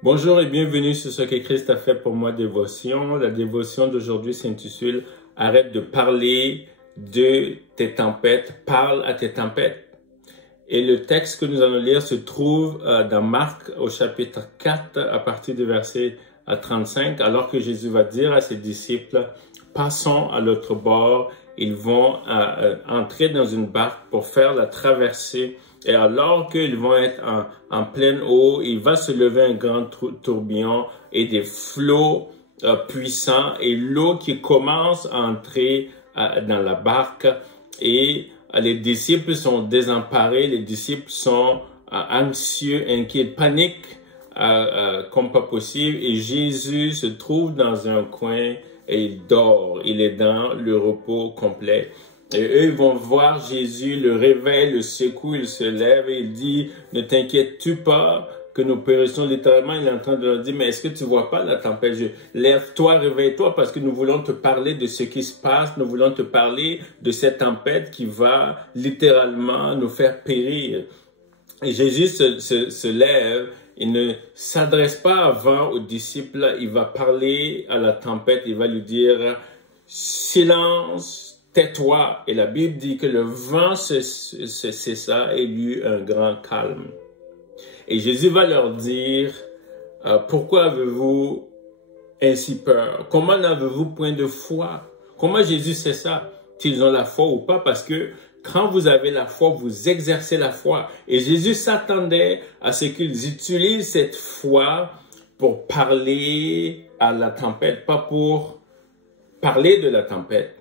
Bonjour et bienvenue sur ce que Christ a fait pour moi dévotion. La dévotion d'aujourd'hui s'intitule « Arrête de parler de tes tempêtes, parle à tes tempêtes ». Et le texte que nous allons lire se trouve dans Marc au chapitre 4 à partir du verset 35, alors que Jésus va dire à ses disciples « Passons à l'autre bord ». Ils vont entrer dans une barque pour faire la traversée. Et alors qu'ils vont être en pleine eau, il va se lever un grand tourbillon et des flots puissants et l'eau qui commence à entrer dans la barque. Et les disciples sont désemparés, les disciples sont anxieux, inquiets, paniquent comme pas possible. Et Jésus se trouve dans un coin et il dort, il est dans le repos complet. Et eux, ils vont voir Jésus, le réveil, le secoue, il se lève et il dit, ne t'inquiètes-tu pas que nous périssons littéralement. Il est en train de leur dire, mais est-ce que tu vois pas la tempête? Lève-toi, réveille-toi parce que nous voulons te parler de ce qui se passe. Nous voulons te parler de cette tempête qui va littéralement nous faire périr. Et Jésus se lève. Il ne s'adresse pas avant aux disciples, il va parler à la tempête, il va lui dire « Silence, tais-toi ». Et la Bible dit que le vent cessa et il y eut un grand calme. Et Jésus va leur dire « Pourquoi avez-vous ainsi peur? Comment n'avez-vous point de foi? » Comment Jésus sait ça? S'ils ont la foi ou pas? Parce que quand vous avez la foi, vous exercez la foi. Et Jésus s'attendait à ce qu'ils utilisent cette foi pour parler à la tempête, pas pour parler de la tempête.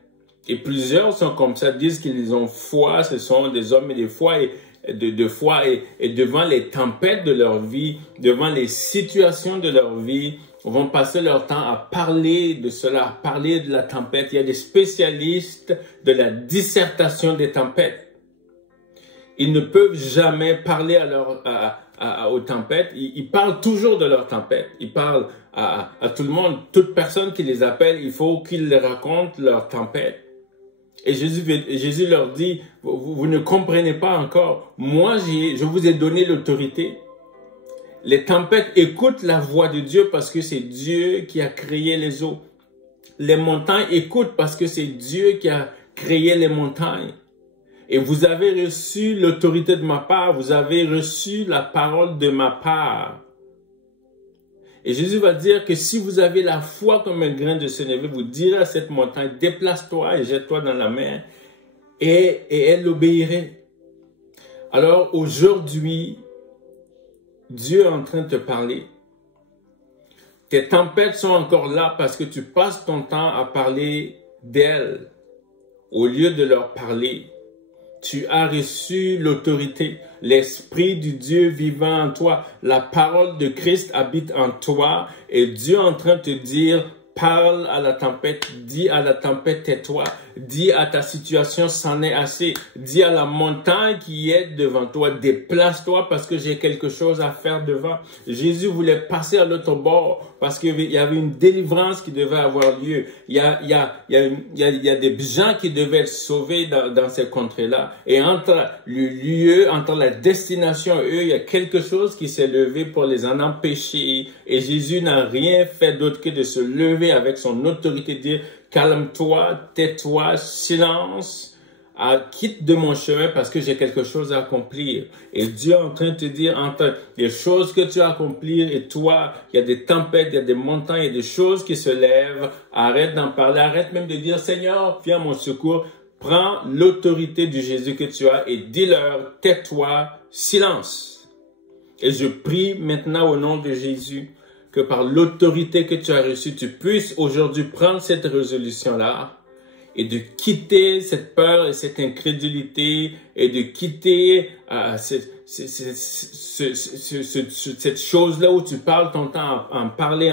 Et plusieurs sont comme ça, disent qu'ils ont foi, ce sont des hommes et des foi et devant les tempêtes de leur vie, devant les situations de leur vie, vont passer leur temps à parler de cela, à parler de la tempête. Il y a des spécialistes de la dissertation des tempêtes. Ils ne peuvent jamais parler aux tempêtes. Ils parlent toujours de leurs tempêtes. Ils parlent à tout le monde. Toute personne qui les appelle, il faut qu'ils racontent leurs tempêtes. Et Jésus leur dit, vous ne comprenez pas encore. Moi, je vous ai donné l'autorité. Les tempêtes écoutent la voix de Dieu parce que c'est Dieu qui a créé les eaux. Les montagnes écoutent parce que c'est Dieu qui a créé les montagnes. Et vous avez reçu l'autorité de ma part, vous avez reçu la parole de ma part. Et Jésus va dire que si vous avez la foi comme un grain de sénévé, vous direz à cette montagne, déplace-toi et jette-toi dans la mer, et elle obéirait. Alors aujourd'hui, Dieu est en train de te parler. Tes tempêtes sont encore là parce que tu passes ton temps à parler d'elles au lieu de leur parler. Tu as reçu l'autorité, l'Esprit du Dieu vivant en toi. La parole de Christ habite en toi et Dieu est en train de te dire, parle à la tempête, dis à la tempête, tais-toi, dis à ta situation, c'en est assez, dis à la montagne qui est devant toi, déplace-toi parce que j'ai quelque chose à faire devant. Jésus voulait passer à l'autre bord parce qu'il y avait une délivrance qui devait avoir lieu. Il y a des gens qui devaient être sauvés dans ces contrées-là. Et entre le lieu, entre la destination et eux, il y a quelque chose qui s'est levé pour les en empêcher. Et Jésus n'a rien fait d'autre que de se lever avec son autorité, dire calme-toi, tais-toi, silence, quitte de mon chemin parce que j'ai quelque chose à accomplir. Et Dieu est en train de te dire, entre les choses que tu as à accomplir et toi, il y a des tempêtes, il y a des montagnes, il y a des choses qui se lèvent. Arrête d'en parler, arrête même de dire, Seigneur, viens à mon secours. Prends l'autorité du Jésus que tu as et dis-leur, tais-toi, silence. Et je prie maintenant au nom de Jésus que par l'autorité que tu as reçue, tu puisses aujourd'hui prendre cette résolution-là et de quitter cette peur et cette incrédulité et de quitter cette chose-là où tu parles ton temps à en parler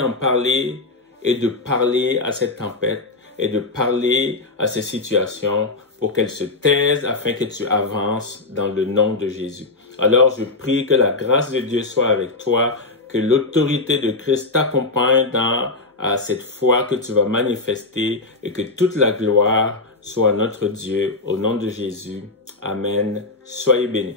et de parler à cette tempête et de parler à ces situations pour qu'elles se taisent afin que tu avances dans le nom de Jésus. Alors, je prie que la grâce de Dieu soit avec toi, que l'autorité de Christ t'accompagne dans cette foi que tu vas manifester et que toute la gloire soit à notre Dieu. Au nom de Jésus. Amen. Soyez bénis.